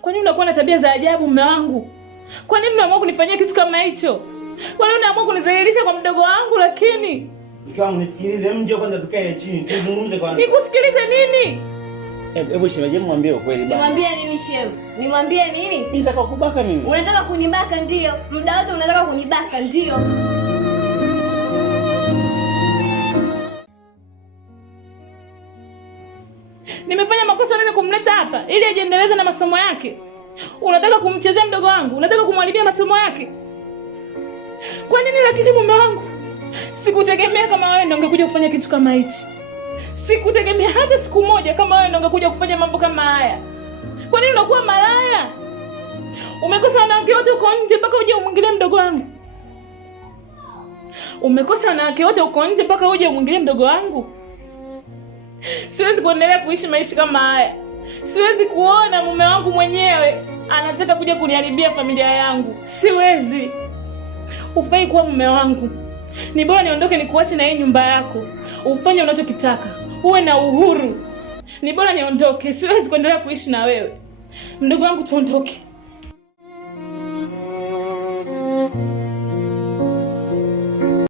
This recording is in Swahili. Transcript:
Kwa nini unakuwa na tabia za ajabu mume wangu? Kwa nini unaamua kunifanyia kitu kama hicho? Kwa nini unaamua kunidhalilisha kwa mdogo wangu? Lakini mke wangu nisikilize, njoo kwanza tukae chini tuzungumze kwanza. Nikusikilize nini? Hebu shemeji, mwambie ukweli baba. Nimwambie nini shemu? Nimwambie nini? Mimi nataka kubaka mimi. Unataka kunibaka ndio? Muda wote unataka kunibaka ndio? Nimefanya makosa mimi kumleta hapa ili ajiendeleze na masomo yake? Unataka kumchezea mdogo wangu? Unataka kumharibia masomo yake? Kwa nini lakini mume wangu? Sikutegemea kama wewe ndio ungekuja kufanya kitu kama hichi. Sikutegemea hata siku moja kama wewe ndio ungekuja kufanya mambo kama haya. Kwa nini unakuwa malaya? Umekosa wanawake wote uko nje mpaka uje umwingilie mdogo wangu. Umekosa wanawake wote uko nje mpaka uje umwingilie mdogo wangu. Siwezi kuendelea kuishi maisha kama haya. Siwezi kuona mume wangu mwenyewe anataka kuja kuniharibia familia yangu. Siwezi. Hufai kuwa mume wangu. Ni bora niondoke nikuache na hii nyumba yako. Ufanye unachokitaka. Uwe na uhuru. Ni bora niondoke. Siwezi kuendelea kuishi na wewe. Mdogo wangu tuondoke.